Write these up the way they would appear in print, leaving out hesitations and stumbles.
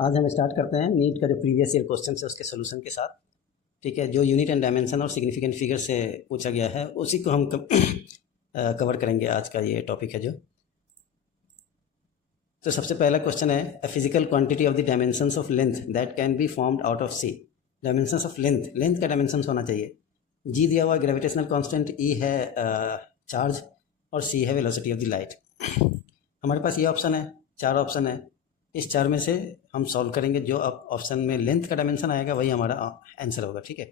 आज हम स्टार्ट करते हैं नीट का जो प्रीवियस ईयर क्वेश्चन है उसके सोल्यूशन के साथ। ठीक है, जो यूनिट एंड डायमेंशन और सिग्निफिकेंट फिगर से पूछा गया है उसी को हम कवर करेंगे। आज का ये टॉपिक है जो, तो सबसे पहला क्वेश्चन है a physical quantity of the dimensions of length that can be formed out of c. Dimensions of length का डायमेंशंस होना चाहिए। जी दिया हुआ ग्रेविटेशनल कांस्टेंट, ई है चार्ज और सी है वेलोसिटी ऑफ द लाइट। हमारे पास ये ऑप्शन है, चार ऑप्शन है। इस चार में से हम सॉल्व करेंगे, जो ऑप्शन में लेंथ का डायमेंशन आएगा वही हमारा आंसर होगा। ठीक है,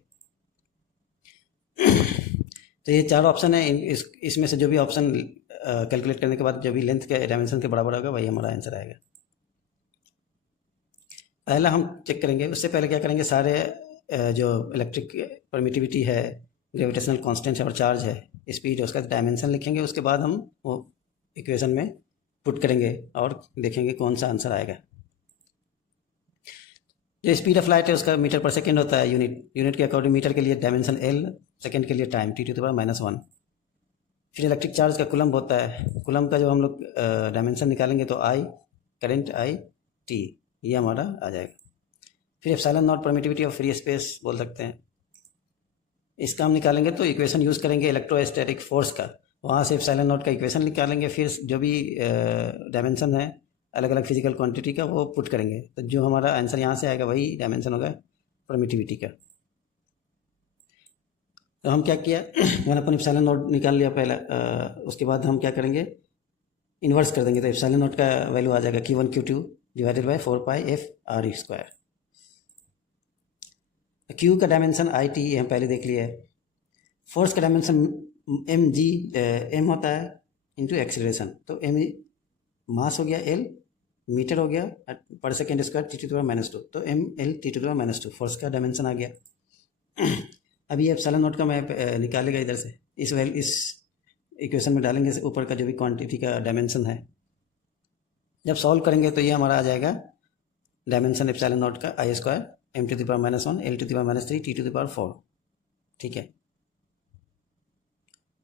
तो ये चार ऑप्शन है, इसमें से जो भी ऑप्शन कैलकुलेट करने के बाद जो भी लेंथ के डायमेंशन के बराबर होगा वही हमारा आंसर आएगा। पहला हम चेक करेंगे, उससे पहले क्या करेंगे, सारे जो इलेक्ट्रिक परमिटिविटी है, ग्रेविटेशनल कांस्टेंट है और चार्ज है, स्पीड है, उसका डायमेंशन लिखेंगे। उसके बाद हम वो इक्वेशन में पुट करेंगे और देखेंगे कौन सा आंसर आएगा। जो स्पीड ऑफ लाइट है उसका मीटर पर सेकेंड होता है, यूनिट के अकॉर्डिंग मीटर के लिए डायमेंशन एल, सेकेंड के लिए टाइम t⁻⁻1। फिर इलेक्ट्रिक चार्ज का कुलम्ब होता है, कुलम्ब का जो हम लोग डायमेंशन निकालेंगे तो आई, करंट आई टी, ये हमारा आ जाएगा। फिर epsilon not permittivity of free space बोल सकते हैं, इसका हम निकालेंगे तो इक्वेशन यूज़ करेंगे इलेक्ट्रोस्टैटिक फोर्स का, वहाँ से एप्सिलॉन नॉट का इक्वेशन निकालेंगे। फिर जो भी डायमेंशन है अलग अलग फिजिकल क्वांटिटी का वो पुट करेंगे, तो जो हमारा आंसर यहाँ से आएगा वही डायमेंशन होगा परमिटिविटी का। तो हम क्या किया, मैंने अपन एप्सिलॉन नॉट निकाल लिया पहला। उसके बाद हम क्या करेंगे, इन्वर्स कर देंगे, तो एप्सिलॉन नॉट का वैल्यू आ जाएगा Q1 Q2 divided by 4πf_r²। Q का डायमेंशन आई टी हम पहले देख लिया है। फोर्स का डायमेंशन m होता है इंटू एक्सीलरेशन, तो m मास हो गया l, मीटर हो गया पर सेकेंड स्क्वायर t⁻², तो ml t⁻², फोर्स का डायमेंशन आ गया। अभी ये एप्सिलॉन नॉट का मैं निकालेगा इधर से, इस इक्वेशन में डालेंगे ऊपर का जो भी क्वांटिटी का डायमेंशन है। जब सॉल्व करेंगे तो ये हमारा आ जाएगा डायमेंशन एप्सिलॉन नॉट का I² m⁻⁻1 l⁻³ t⁻⁴। ठीक है,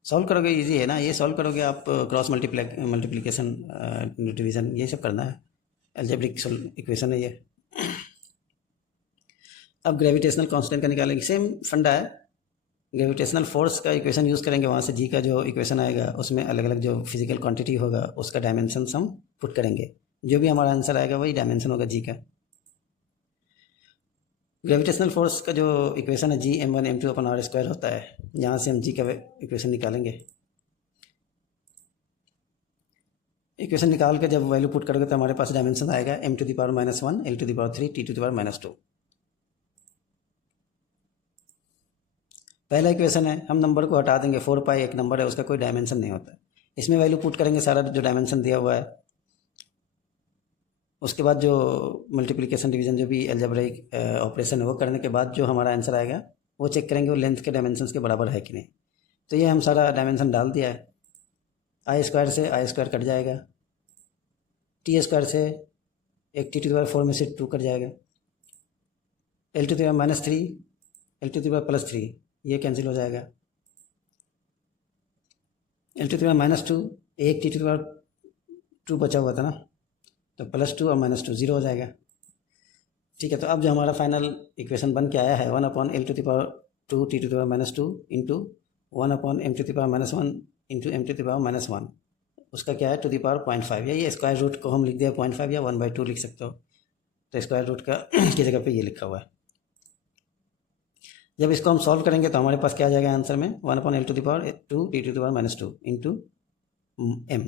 सॉल्व करोगे, इजी है ना ये। सॉल्व करोगे आप, क्रॉस मल्टीप्लिकेशन, डिवीजन, ये सब करना है, अलजेब्रिक इक्वेशन है ये। अब ग्रेविटेशनल कांस्टेंट का निकालेंगे, सेम फंडा है। ग्रेविटेशनल फोर्स का इक्वेशन यूज़ करेंगे, वहाँ से जी का जो इक्वेशन आएगा उसमें अलग अलग जो फिजिकल क्वांटिटी होगा उसका डायमेंशन हम पुट करेंगे, जो भी हमारा आंसर आएगा वही डायमेंशन होगा जी का। ग्रेविटेशनल फोर्स का जो इक्वेशन है G m1m2/r² होता है, यहाँ से हम जी का इक्वेशन निकालेंगे। इक्वेशन निकाल के जब वैल्यू पुट करोगे तो हमारे पास डायमेंशन आएगा m⁻⁻1 l⁻³ t⁻²। पहला इक्वेशन है, हम नंबर को हटा देंगे, 4π एक नंबर है, उसका कोई डायमेंशन नहीं होता। इसमें वैल्यू पुट करेंगे सारा जो डायमेंशन दिया हुआ है। उसके बाद जो मल्टीप्लिकेशन डिवीजन जो भी अलजेब्रिक ऑपरेशन है वो करने के बाद जो हमारा आंसर आएगा वो चेक करेंगे वो लेंथ के डायमेंशंस के बराबर है कि नहीं। तो ये हम सारा डायमेंशन डाल दिया है। I² से I² कट जाएगा, t² से एक t⁻⁴ में से 2 कट जाएगा, l⁻³ l⁻+3 ये कैंसिल हो जाएगा, l⁻², एक t⁻2 बचा हुआ था ना, तो +2 और -2 0 हो जाएगा। ठीक है, तो अब जो हमारा फाइनल इक्वेशन बन के आया है 1/l⁻² t⁻² into 1/m⁻1 into m⁻1, उसका क्या है ⁻0.5, या ये स्क्वायर रूट को हम लिख दिया 0.5 या 1/2 लिख सकते हो, तो स्क्वायर रूट का की जगह पे ये लिखा हुआ है। जब इसको हम सॉल्व करेंगे तो हमारे पास क्या आ जाएगा आंसर में 1/l⁻² t⁻² इंटू m।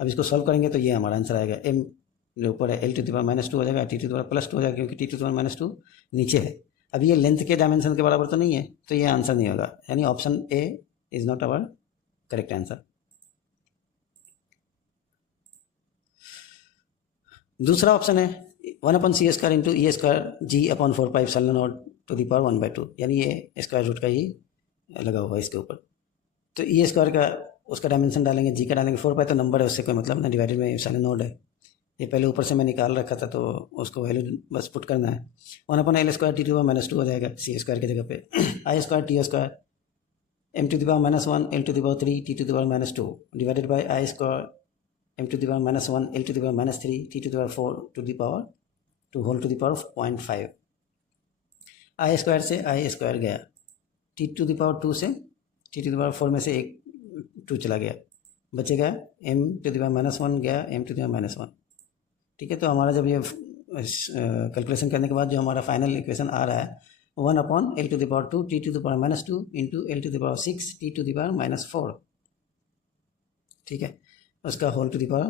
अब इसको सॉल्व करेंगे तो ये हमारा आंसर आएगा, m जो ऊपर है l⁻² हो जाएगा, t⁻+2 हो जाएगा, क्योंकि t⁻² नीचे है। अब ये लेंथ के डायमेंशन के बराबर तो नहीं है, तो ये आंसर नहीं होगा, यानी option A is not our correct answer. दूसरा ऑप्शन है 1/c² इंटू e² g/4πε⁻², यानी ये स्क्वायर रूट का ही लगा हुआ है इसके ऊपर। तो e² का उसका डायमेंशन डालेंगे, जी का डालेंगे, 4π तो नंबर है उससे कोई मतलब ना, डिवाइडेड में एप्सिलॉन है। ये पहले ऊपर से मैं निकाल रखा था तो उसको वैल्यू बस पुट करना है। 1/l² t⁻² हो जाएगा c² की जगह पे, I² t² m⁻1 l⁻³ t⁻² divided by I² m⁻1 l⁻³ t⁻4 2 whole to the power 0.5, I square से आई स्क्वायर गया, टी टू द पावर 2 से टी टू द पावर 4 में से एक 2 चला गया, बचेगा m टू द पावर -1 गया m टू द पावर -1। ठीक है, तो हमारा जब ये कैलकुलेशन करने के बाद जो हमारा फाइनल इक्वेशन आ रहा है 1/L to the power 2 T to the power -2 into L to the power 6 T to the power -4। ठीक है, उसका होल टू द पावर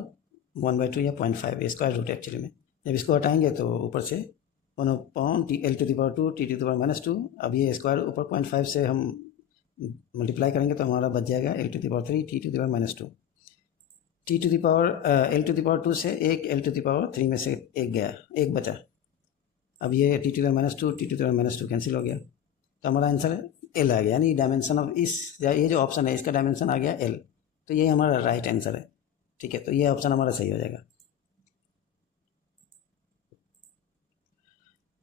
1/2 या 0.5 स्क्वायर रूट एक्चुअली में। जब इसको हटाएंगे तो ऊपर से 1/L to the power 2 T to the power -2, अब ये स्क्वायर ऊपर 0.5 से हम मल्टीप्लाई करेंगे तो हमारा बच जाएगा L to the power 3 T to the power -2। T to the power L to the power 2 से एक L टू द पावर 3 में से एक गया, एक बचा। अब ये T to the power -2 T to the power -2 cancel हो गया, तो हमारा आंसर L आ गया, यानी डायमेंशन ऑफ ये जो ऑप्शन है इसका डायमेंशन आ गया L, तो ये हमारा राइट आंसर है। ठीक है, तो ये ऑप्शन हमारा सही हो जाएगा।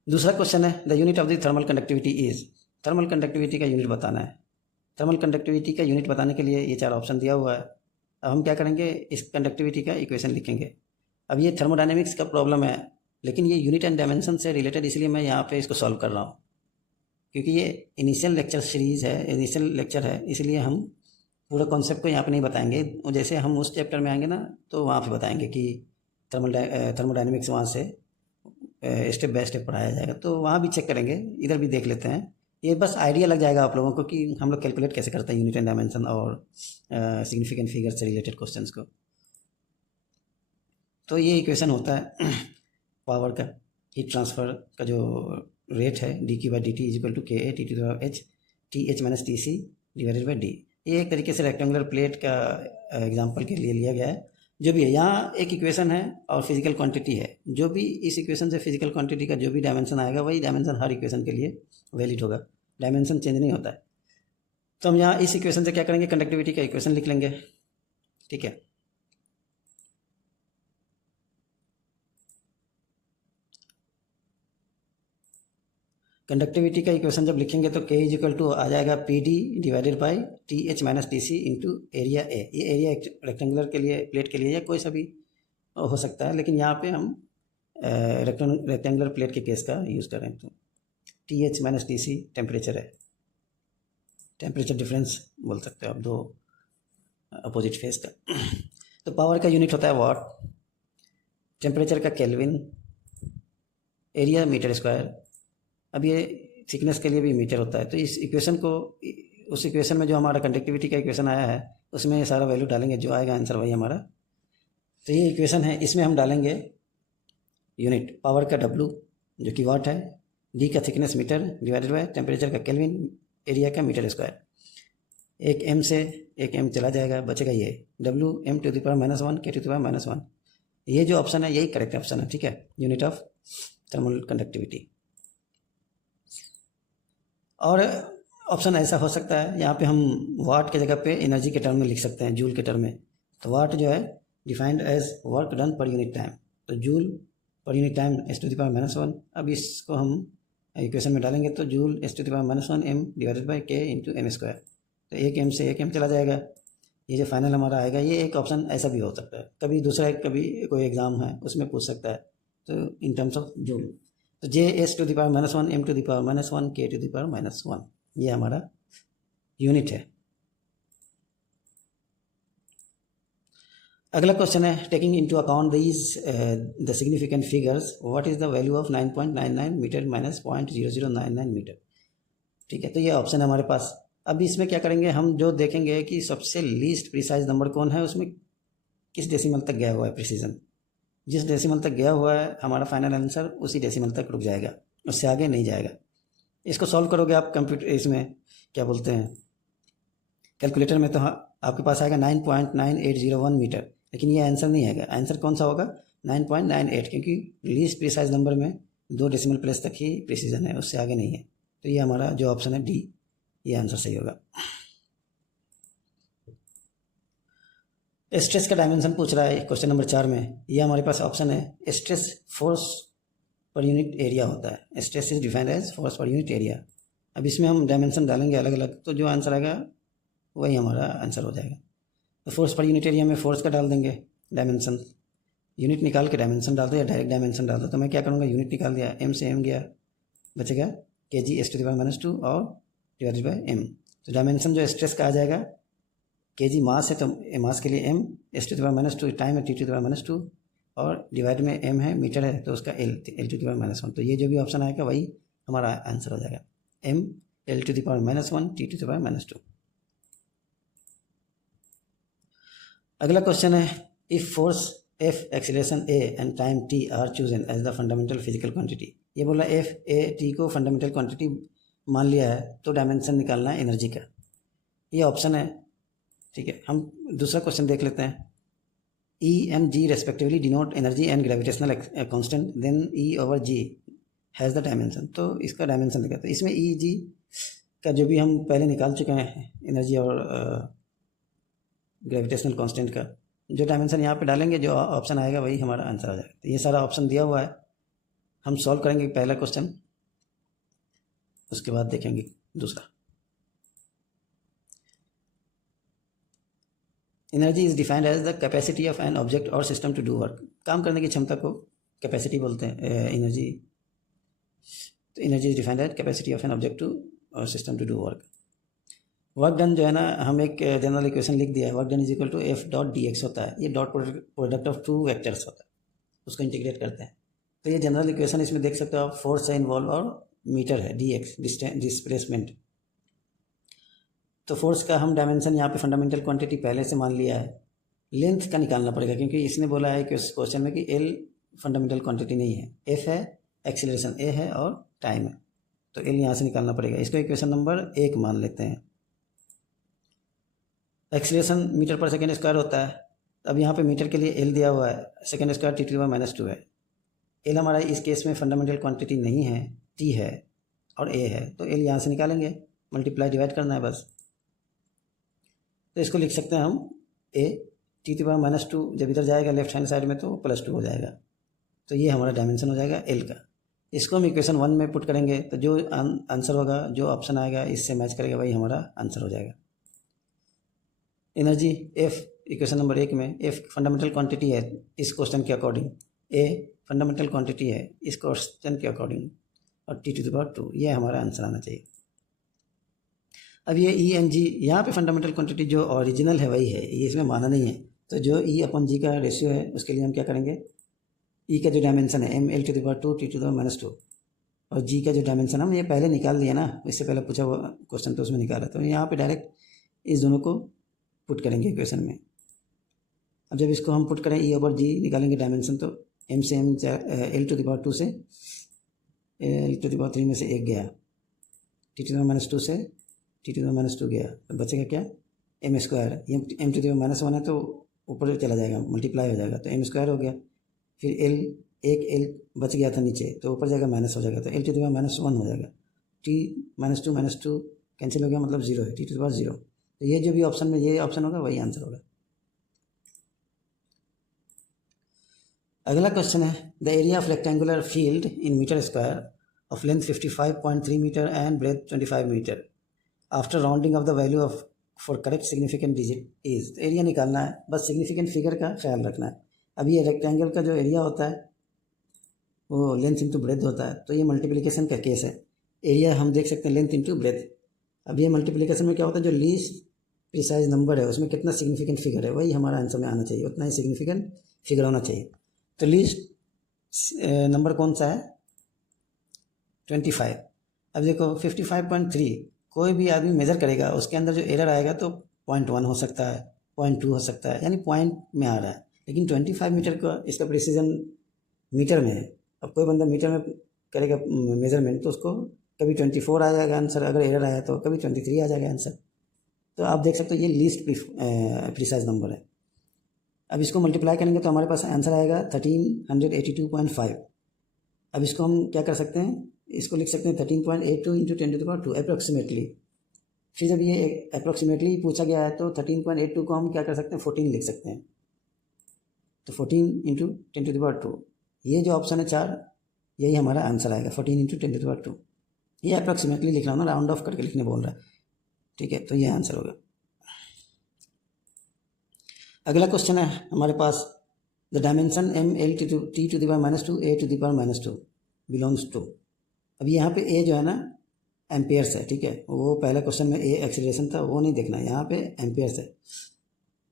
दूसरा क्वेश्चन है the unit of the thermal conductivity is, thermal conductivity का यूनिट बताना है। थर्मल कंडक्टिविटी का यूनिट बताने के लिए ये 4 ऑप्शन दिया हुआ है। अब हम क्या करेंगे, इस कंडक्टिविटी का इक्वेशन लिखेंगे। अब ये थर्मोडायनेमिक्स का प्रॉब्लम है, लेकिन ये यूनिट एंड डायमेंशन से रिलेटेड, इसलिए मैं यहाँ पे इसको सॉल्व कर रहा हूँ, क्योंकि ये इनिशियल लेक्चर सीरीज़ है, इनिशियल लेक्चर है, इसलिए हम पूरा कॉन्सेप्ट को यहाँ पे नहीं बताएंगे। जैसे हम उस चैप्टर में आएंगे ना तो वहाँ पे बताएंगे कि थर्मोडायनेमिक्स वहाँ से स्टेप बाय स्टेप पढ़ाया जाएगा, तो वहाँ भी चेक करेंगे, इधर भी देख लेते हैं। ये बस आइडिया लग जाएगा आप लोगों को कि हम लोग कैलकुलेट कैसे करते हैं यूनिट एंड डायमेंशन और सिग्निफिकेंट फिगर से रिलेटेड क्वेश्चंस को। तो ये इक्वेशन होता है पावर का, हीट ट्रांसफ़र का जो रेट है dQ/dt equal to KA T to the power H TH - TC divided by D। ये एक तरीके से रेक्टेंगुलर प्लेट का एग्जांपल के लिए लिया गया है। जो भी है यहाँ एक इक्वेशन है और फिजिकल क्वांटिटी है, जो भी इस इक्वेशन से फिजिकल क्वांटिटी का जो भी डायमेंशन आएगा वही डायमेंशन हर इक्वेशन के लिए वैलिड होगा, डायमेंशन चेंज नहीं होता है। तो हम यहाँ इस इक्वेशन से क्या करेंगे, कंडक्टिविटी का इक्वेशन लिख लेंगे। ठीक है, कंडक्टिविटी का इक्वेशन जब लिखेंगे तो K इक्वल टू आ जाएगा PD divided by TH - TC into area A। ये एरिया रेक्टेंगुलर के लिए, प्लेट के लिए, या कोई सा भी हो सकता है, लेकिन यहाँ पे हम रेक्टेंगुलर प्लेट के केस का यूज़ कर रहे हैं। तो TH - TC टेम्परेचर है, टेम्परेचर डिफरेंस बोल सकते हो आप दो अपोजिट फेस का। तो पावर का यूनिट होता है वाट, टेम्परेचर का केल्विन, एरिया मीटर स्क्वायर। अब ये थिकनेस के लिए भी मीटर होता है। तो इस इक्वेशन को, उस इक्वेशन में जो हमारा कंडक्टिविटी का इक्वेशन आया है उसमें ये सारा वैल्यू डालेंगे, जो आएगा आंसर वही हमारा। तो ये इक्वेशन है, इसमें हम डालेंगे यूनिट पावर का W जो कि वाट है, D का thickness metre divided by temperature का केल्विन, एरिया का मीटर स्क्वायर। एक M से एक M चला जाएगा, बचेगा ये W m to the power -1 K to the power -1। ये जो ऑप्शन है यही करेक्ट ऑप्शन है। ठीक है, यूनिट ऑफ थर्मल कंडक्टिविटी। और ऑप्शन ऐसा हो सकता है, यहाँ पे हम वाट के जगह पे एनर्जी के टर्म में लिख सकते हैं, जूल के टर्म में। तो वाट जो है defined as work done per unit time, तो joule per unit time S to the power -1। अब इसको हम इक्वेशन में डालेंगे तो joule S to the power -1 m divided by K into m square. तो एक m से एक m चला जाएगा। ये जो फाइनल हमारा आएगा, ये एक ऑप्शन ऐसा भी हो सकता है, कभी दूसरा, कभी कोई एग्ज़ाम है उसमें पूछ सकता है, तो इन टर्म्स ऑफ जूल। तो JS to the power -1 m to the power -1 K to the power -1, ये हमारा यूनिट है। अगला क्वेश्चन है taking into account these the significant figures what is the value of 9.99 metre minus 0.0099 metre. ठीक है, तो ये ऑप्शन है हमारे पास। अब इसमें क्या करेंगे, हम जो देखेंगे कि सबसे लीस्ट प्रिसाइज नंबर कौन है, उसमें किस डेसिमल तक गया हुआ है प्रिसीजन। जिस डेसिमल तक गया हुआ है हमारा फाइनल आंसर उसी डेसिमल तक रुक जाएगा, उससे आगे नहीं जाएगा। इसको सॉल्व करोगे आप कंप्यूटर, इसमें क्या बोलते हैं कैलकुलेटर में, तो हाँ आपके पास आएगा 9.9801 मीटर, लेकिन ये आंसर नहीं आएगा। आंसर कौन सा होगा, 9.98, क्योंकि लीस्ट प्रिसाइज नंबर में 2 डेसिमल प्लेस तक ही प्रिसीजन है, उससे आगे नहीं है। तो ये हमारा जो ऑप्शन है D, ये आंसर सही होगा। स्ट्रेस का डायमेंशन पूछ रहा है क्वेश्चन नंबर 4 में। ये हमारे पास ऑप्शन है stress force per unit area होता है, stress is defined as force per unit area. अब इसमें हम डायमेंशन डालेंगे अलग अलग, तो जो आंसर आएगा वही हमारा आंसर हो जाएगा। तो फोर्स पर यूनिट एरिया में फोर्स का डाल देंगे डायमेंशन, यूनिट निकाल के डायमेंशन डाल दो या डायरेक्ट डायमेंशन डाल दो। तो मैं क्या करूँगा, यूनिट निकाल दिया, एम से एम गया, बचेगा kg⁻², और डिवाइडेड बाय एम। तो डायमेंशन जो स्ट्रेस का आ जाएगा, kg मास है तो मास के लिए m, s⁻², टाइम है t⁻², और डिवाइड में m है, मीटर है तो उसका l⁻²। तो ये जो भी ऑप्शन आएगा वही हमारा आंसर हो जाएगा, m l⁻⁻1 t⁻²। अगला क्वेश्चन है, if force F, acceleration A and time t are chosen as the fundamental physical quantity. ये बोला F A T को फंडामेंटल क्वांटिटी मान लिया है, तो डायमेंशन निकालना है एनर्जी का। ये ऑप्शन है, ठीक है। हम दूसरा क्वेश्चन देख लेते हैं। E and G respectively denote energy and gravitational constant, then E/G has the dimension. तो इसका डायमेंशन दिखाते हैं। इसमें E/G का जो भी हम पहले निकाल चुके हैं, एनर्जी और ग्रेविटेशनल कांस्टेंट का जो डायमेंशन यहाँ पे डालेंगे, जो ऑप्शन आएगा वही हमारा आंसर आ जाएगा। तो ये सारा ऑप्शन दिया हुआ है, हम सॉल्व करेंगे पहला क्वेश्चन, उसके बाद देखेंगे दूसरा। Energy is defined as the capacity of an object और सिस्टम टू डू वर्क। काम करने की क्षमता को कैपेसिटी बोलते हैं, एनर्जी। तो energy is defined as capacity of an object to और system to do work. Work done जो है ना, हम एक जनरल इक्वेशन लिख दिया है, work done is equal to F.dx होता है। ये dot product of two vectors होता है, उसको इंटीग्रेट करते हैं। तो ये जनरल इक्वेशन इसमें देख सकते हो आप, फोर्स है इन्वॉल्व और मीटर है, dx डिस्प्लेसमेंट। तो फोर्स का हम डायमेंशन यहाँ पे फंडामेंटल क्वांटिटी पहले से मान लिया है। लेंथ का निकालना पड़ेगा, क्योंकि इसने बोला है कि उस क्वेश्चन में कि L फंडामेंटल क्वांटिटी नहीं है, F है, एक्सीलरेशन A है और टाइम है। तो L यहाँ से निकालना पड़ेगा। इसको इक्वेशन नंबर 1 मान लेते हैं। एक्सीलरेशन मीटर पर सेकेंड स्क्वायर होता है। अब यहाँ पे मीटर के लिए L दिया हुआ है, सेकेंड स्क्वायर t⁻² है। L हमारा इस केस में फंडामेंटल क्वांटिटी नहीं है, T है और A है। तो L यहाँ से निकालेंगे, मल्टीप्लाई डिवाइड करना है बस। तो इसको लिख सकते हैं हम A t⁻², जब इधर जाएगा लेफ्ट हैंड साइड में तो +2 हो जाएगा। तो ये हमारा डायमेंशन हो जाएगा L का। इसको हम इक्वेशन 1 में पुट करेंगे, तो जो आंसर होगा, जो ऑप्शन आएगा इससे मैच करेगा, वही हमारा आंसर हो जाएगा। एनर्जी F इक्वेशन नंबर 1 में, F फंडामेंटल क्वांटिटी है इस क्वेश्चन के अकॉर्डिंग, A फंडामेंटल क्वांटिटी है इस क्वेश्चन के अकॉर्डिंग, और t⁻², ये हमारा आंसर आना चाहिए। अब ये E and G, यहाँ पे फंडामेंटल क्वांटिटी जो ओरिजिनल है वही है, ये इसमें माना नहीं है। तो जो E/G का रेशियो है, उसके लिए हम क्या करेंगे, E का जो डायमेंशन है ml⁻² t⁻², और G का जो डायमेंशन हम ये पहले निकाल लिया ना, इससे पहले पूछा हुआ क्वेश्चन तो उसमें निकाला। तो यहाँ पे डायरेक्ट इस दोनों को पुट करेंगे इक्वेशन में। अब जब इसको हम पुट करें E/G निकालेंगे डायमेंशन, तो m से m l⁻² से l⁻³ में से 1 गया, t⁻² से t⁻² गया, तो बचेगा क्या, m²। ये m⁻1 है तो ऊपर चला जाएगा, मल्टीप्लाई हो जाएगा, तो m² हो गया। फिर एक l बच गया था नीचे, तो ऊपर जाएगा माइनस हो जाएगा, तो l⁻1 हो जाएगा। t-2 कैंसिल हो गया, मतलब 0 है, t⁻0। तो ये जो भी ऑप्शन में ये ऑप्शन होगा वही आंसर होगा। अगला क्वेश्चन है, the area of rectangular field in metre square of length 55.3 metre and breadth 25 metre after rounding off the value of four correct significant digit is. Area निकालना है, बस सिग्निफिकेंट फिगर का ख्याल रखना है। अब ये रेक्टेंगल का जो एरिया होता है वो लेंथ इंटू ब्रेथ होता है, तो ये मल्टीप्लिकेशन का केस है। एरिया हम देख सकते हैं लेंथ इंटू ब्रेथ। अब ये मल्टीप्लिकेशन में क्या होता है, जो लीस्ट प्रिसाइज नंबर है उसमें कितना सिग्निफिकेंट फिगर है, वही हमारा आंसर में आना चाहिए, उतना ही सिग्निफिकेंट फिगर होना चाहिए। तो लीस्ट नंबर कौन सा है, 25। अब देखो 55.3 कोई भी आदमी मेज़र करेगा, उसके अंदर जो एरर आएगा तो 0.1 हो सकता है, 0.2 हो सकता है, यानी पॉइंट में आ रहा है। लेकिन 25 मीटर का इसका प्रिसीजन मीटर में है। अब कोई बंदा मीटर में करेगा मेजरमेंट, तो उसको कभी 24 आ जाएगा आंसर, अगर एरर आया तो कभी 23 आ जाएगा आंसर। तो आप देख सकते हो ये लीस्ट प्रिसाइज नंबर है। अब इसको मल्टीप्लाई करेंगे तो हमारे पास आंसर आएगा 1382.5। अब इसको हम क्या कर सकते हैं, इसको लिख सकते हैं 13.82 इंटू 10⁻² अप्रॉक्सीमेटली। फिर जब ये अप्रॉक्सीमेटली पूछा गया है तो 13.82 को हम क्या कर सकते हैं, 14 लिख सकते हैं। तो 14 इंटू 10⁻², ये जो ऑप्शन है 4, यही हमारा आंसर आएगा, 14 इंटू 10⁻²। ये अप्रॉक्सीमेटली लिख रहा हूँ ना, राउंड ऑफ करके लिखने बोल रहा है, ठीक है। तो ये आंसर होगा। अगला क्वेश्चन है हमारे पास, the dimension M L T to the power minus two A to the power minus two belongs to. अब यहाँ पे ए जो है ना एम्पेयर्स है, ठीक है। वो पहला क्वेश्चन में ए एक्सीलरेशन था, वो नहीं देखना, यहाँ पे एम्पेयर्स है।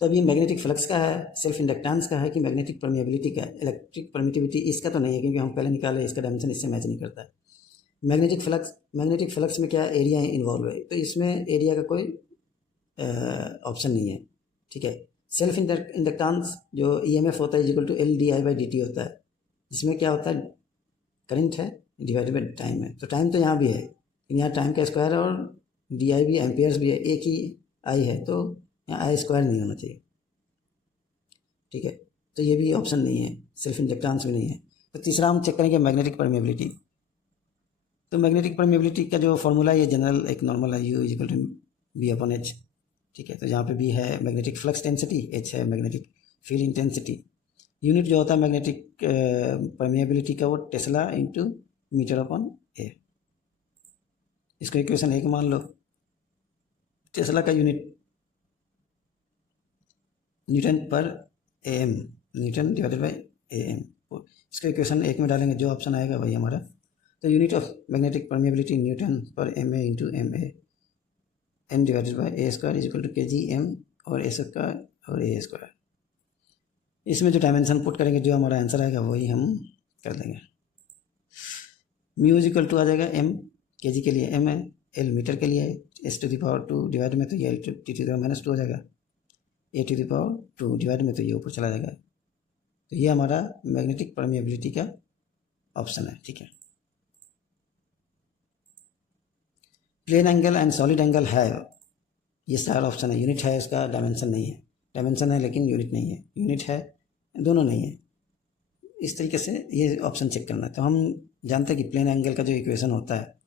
तो अब ये मैग्नेटिक फ्लक्स का है, सेल्फ इंडक्टेंस का है कि मैग्नेटिक परमिएबिलिटी का, इलेक्ट्रिक परमिटिविटी इसका तो नहीं है क्योंकि हम पहले निकाले, इसका डायमेंशन इससे मैच नहीं करता है। मैग्नेटिक फ्लक्स में क्या एरिया इन्वॉल्व है, तो इसमें एरिया का कोई ऑप्शन नहीं है, ठीक है। सेल्फ इंडक्टेंस जो ईएमएफ होता है equal to L D I by D T होता है, जिसमें क्या होता है करंट है डिवाइडेड बाई टाइम है। तो टाइम तो यहाँ भी है, यहाँ टाइम का स्क्वायर और डी आई भी एम्पियर्स भी है, एक ही आई है, तो यहाँ आई स्क्वायर नहीं होना चाहिए, ठीक है। तो ये भी ऑप्शन नहीं है, सेल्फ इंडक्टेंस भी नहीं है। तो तीसरा हम चेक करेंगे मैग्नेटिक परमिएबिलिटी। तो मैग्नेटिक परमिएबिलिटी का जो फॉर्मूला है ये जनरल एक नॉर्मल है, U equal to B upon H, ठीक है। तो यहाँ पे बी है मैग्नेटिक फ्लक्स डेंसिटी, एच है मैग्नेटिक फील्ड इंटेंसिटी। यूनिट जो होता है मैग्नेटिक परमिएबिलिटी का वो tesla into metre upon A. इसको इक्वेशन 1 मान लो। टेस्ला का unit newton per M, newton divided by M. इसको इक्वेशन 1 में डालेंगे, जो ऑप्शन आएगा वही हमारा। तो unit of magnetic permeability newton per M A into M A N divided by A square is equal to K G M और ए square और ए स्क्वायर। इसमें जो डायमेंशन पुट करेंगे, जो हमारा आंसर आएगा वही हम कर देंगे। म्यू इज इक्वल टू आ जाएगा एम के जी के लिए एम है, एल मीटर के लिए S to the power 2 divide में तो ये L T to the power minus 2 हो जाएगा, A to the power 2 divide में तो ये ऊपर चला जाएगा। तो ये हमारा मैग्नेटिक परमिएबिलिटी का ऑप्शन है, ठीक है। Plane angle and solid angle है, ये सारा ऑप्शन है। यूनिट है, इसका डायमेंशन नहीं है, डायमेंशन है लेकिन यूनिट नहीं है, यूनिट है दोनों नहीं है। इस तरीके से ये ऑप्शन चेक करना है। तो हम जानते हैं कि प्लेन एंगल का जो इक्वेशन होता है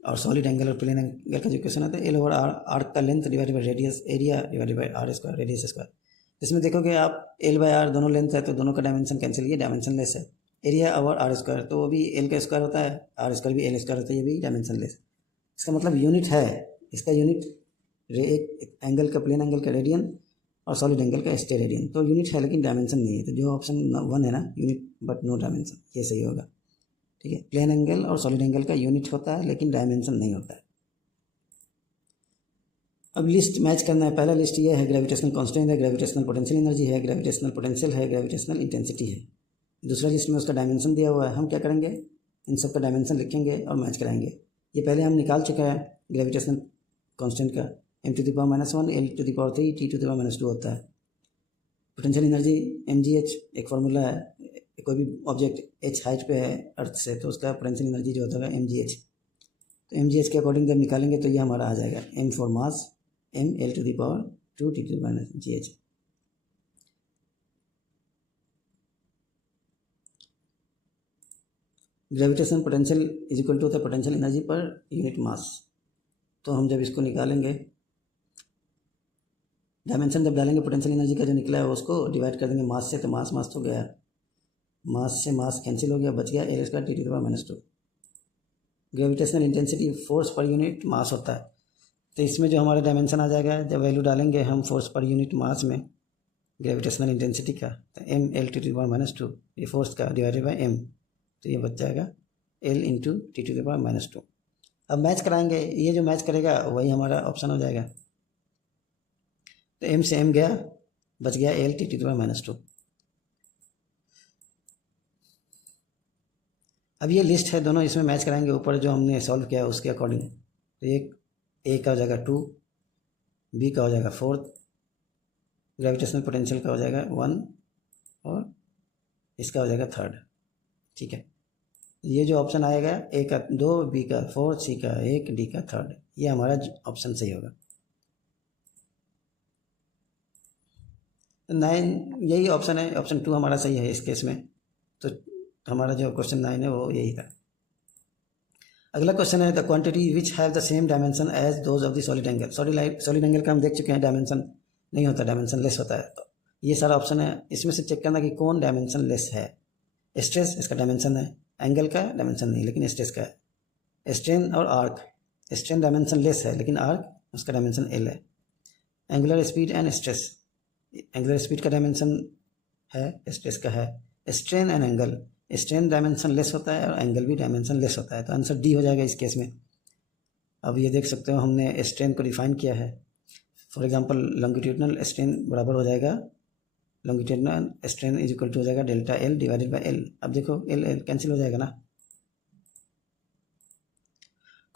और सॉलिड एंगल और प्लेन एंगल का जो इक्वेशन होता है एल ओवर आर, आर्क का length divided by radius area divided by R square radius square. इसमें देखोगे आप एल बाई आर दोनों लेंथ है तो दोनों का डायमेंशन कैंसिल, ये डायमेंशन लेस है। एरिया ओवर आर स्क्वायर तो वो भी एल का स्क्वायर होता है, आर स्क्वायर भी एल स्क्वायर होता है, ये भी डायमेंशन लेस। इसका मतलब यूनिट है, इसका यूनिट एक एंगल का प्लेन एंगल का रेडियन और सॉलिड एंगल का स्टेरेडियन। तो यूनिट है लेकिन डायमेंशन नहीं है। तो जो ऑप्शन 1 है ना, यूनिट बट नो डायमेंशन, ये सही होगा, ठीक है। प्लेन एंगल और सॉलिड एंगल का यूनिट होता है लेकिन डायमेंशन नहीं होता है। अब लिस्ट मैच करना है। पहला लिस्ट ये है, ग्रेविटेशनल कांस्टेंट है, ग्रेविटेशनल पोटेंशियल एनर्जी है, ग्रेविटेशनल पोटेंशियल है, ग्रेविटेशनल इंटेंसिटी है। दूसरा लिस्ट में उसका डायमेंशन दिया हुआ है। हम क्या करेंगे, इन सब का डायमेंशन लिखेंगे और मैच कराएंगे। ये पहले हम निकाल चुके हैं ग्रेविटेशनल कांस्टेंट का, m to the power -1 l to the power 3 t to the power -2 होता है। पोटेंशियल एनर्जी mgh एक फार्मूला है, कोई भी ऑब्जेक्ट h हाइट पे है अर्थ से तो उसका पोटेंशियल एनर्जी जो होता है mgh। तो mgh के अकॉर्डिंग जब निकालेंगे तो ये हमारा आ जाएगा m for mass m l to the power 2 t to the power -gh। Gravitation potential is equal to होता है potential energy per unit mass. तो हम जब इसको निकालेंगे, डायमेंशन जब डालेंगे पोटेंशियल एनर्जी का जो निकला है उसको डिवाइड कर देंगे मास से, तो मास तो गया, मास से मास कैंसिल हो गया, बच गया L square T to the power -2। Gravitational intensity force per unit mass होता है, तो इसमें जो हमारा डायमेंशन आ जाएगा जब वैल्यू डालेंगे हम फोर्स पर यूनिट मास में ग्रेविटेशनल इंटेंसिटी का, तो M L T to the power -2 ये फोर्स का डिवाइडेड बाई एम, तो ये बच जाएगा L into T to the power -2। अब मैच कराएंगे, ये जो मैच करेगा वही हमारा ऑप्शन हो जाएगा। तो एम से एम गया, बच गया L T to the power -2। अब ये लिस्ट है, दोनों इसमें मैच कराएंगे ऊपर जो हमने सॉल्व किया उसके अकॉर्डिंग। तो एक ए का हो जाएगा 2, बी का हो जाएगा 4, ग्रेविटेशनल पोटेंशियल का हो जाएगा 1 और इसका हो जाएगा 3, ठीक है। ये जो ऑप्शन आएगा ए का 2, बी का 4, सी का 1, डी का 3, ये हमारा ऑप्शन सही होगा। 9 यही ऑप्शन है, ऑप्शन 2 हमारा सही है इस केस में। तो हमारा जो क्वेश्चन 9 है वो यही था। अगला क्वेश्चन है the quantity which have the same dimension as those of the solid angle. Solid angle का हम देख चुके हैं, डायमेंशन नहीं होता, डायमेंशन लेस होता है। तो ये सारा ऑप्शन है, इसमें से चेक करना कि कौन डायमेंशन लेस है। स्ट्रेस इसका डायमेंशन है, एंगल का डायमेंशन नहीं लेकिन स्ट्रेस का है। स्ट्रेन और आर्क, स्ट्रेन डायमेंशन लेस है लेकिन आर्क उसका डायमेंशन एल है। Angular speed and stress, angular speed का डायमेंशन है, स्ट्रेस का है। Strain and angle, strain dimension less होता है और एंगल भी डायमेंशन लेस होता है, तो आंसर डी हो जाएगा इस केस में। अब ये देख सकते हो हमने स्ट्रेन को डिफाइन किया है। फॉर एग्जांपल लॉन्गिट्यूडनल स्ट्रेन बराबर हो जाएगा, longitudinal strain is equal to हो जाएगा delta L divided by L. अब देखो एल एल कैंसिल हो जाएगा ना।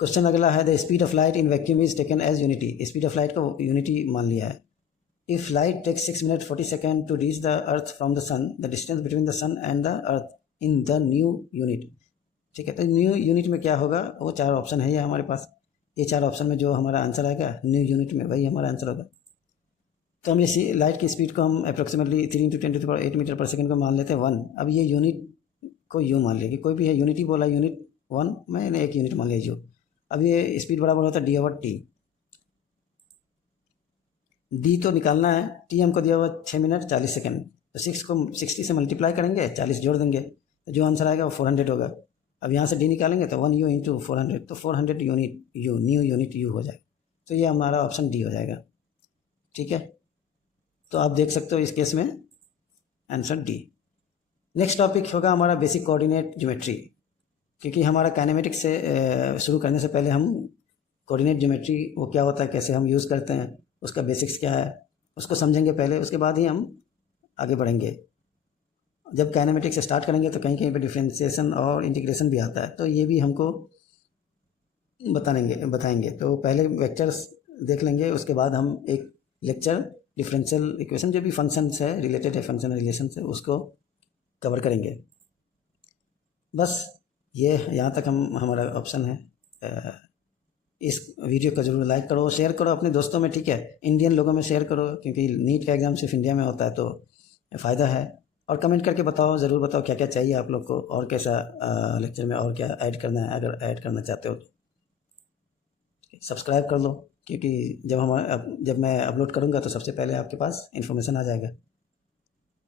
क्वेश्चन अगला है, the speed of light in vacuum is taken as unity. Speed of light को यूनिटी मान लिया है। If light takes 6 minutes 40 seconds to reach the earth from the sun, the distance between the sun and the earth in the new unit. ठीक है, तो new unit में क्या होगा, वो 4 ऑप्शन है ये हमारे पास। ये 4 ऑप्शन में जो हमारा आंसर आएगा न्यू यूनिट में वही हमारा आंसर होगा। तो हम ये लाइट की स्पीड को हम अप्रोक्सीमेटली 3 × 10⁸ मीटर पर सेकंड को मान लेते हैं 1। अब ये यूनिट को यूँ मान लिया कि कोई भी है, यूनिटी बोला यूनिट 1, मैंने एक यूनिट मान लिया जो। अब ये स्पीड बराबर होता है d/t। डी तो निकालना है, टी हमको दिया हुआ 6 मिनट 40 सेकंड, तो 6 को 60 से मल्टीप्लाई करेंगे, 40 जोड़ देंगे, तो जो आंसर आएगा वो 400 होगा। अब यहाँ से डी निकालेंगे तो 1 U × 400, तो 400 unit you, new unit you हो जाएगा। तो ये हमारा ऑप्शन डी हो जाएगा। ठीक है, तो आप देख सकते हो इस केस में आंसर डी। नेक्स्ट टॉपिक होगा हमारा बेसिक कोऑर्डिनेट ज्योमेट्री, क्योंकि हमारा काइनेमेटिक्स से शुरू करने से पहले हम कोऑर्डिनेट ज्योमेट्री वो क्या होता है, कैसे हम यूज़ करते हैं, उसका बेसिक्स क्या है, उसको समझेंगे पहले, उसके बाद ही हम आगे बढ़ेंगे। जब काइनेमेटिक्स स्टार्ट करेंगे तो कहीं कहीं पे डिफरेंशिएशन और इंटीग्रेशन भी आता है, तो ये भी हमको बताएंगे। तो पहले वेक्टर्स देख लेंगे, उसके बाद हम एक लेक्चर डिफरेंशियल इक्वेशन जो भी फंक्शंस है, रिलेटेड है फंक्शन रिलेशन से, उसको कवर करेंगे। बस ये यहाँ तक हमारा ऑप्शन है। इस वीडियो को जरूर लाइक करो, शेयर करो अपने दोस्तों में। ठीक है, इंडियन लोगों में शेयर करो, क्योंकि नीट का एग्ज़ाम सिर्फ इंडिया में होता है, तो फ़ायदा है। और कमेंट करके बताओ, ज़रूर बताओ क्या क्या चाहिए आप लोग को, और कैसा लेक्चर में और क्या ऐड करना है, अगर ऐड करना चाहते हो तो सब्सक्राइब कर लो, क्योंकि जब मैं अपलोड करूँगा तो सबसे पहले आपके पास इन्फॉर्मेशन आ जाएगा।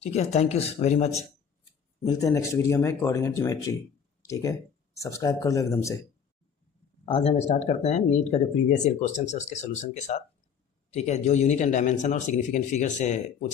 ठीक है, थैंक यू वेरी मच। मिलते हैं नेक्स्ट वीडियो में कोऑर्डिनेट ज्योमेट्री। ठीक है, सब्सक्राइब कर लो एकदम से। आज हम स्टार्ट करते हैं नीट का जो प्रीवियस ईयर क्वेश्चन है उसके सोल्यूशन के साथ। ठीक है, जो यूनिट एंड डायमेंशन और सिग्निफिकेंट फिगर से पूछा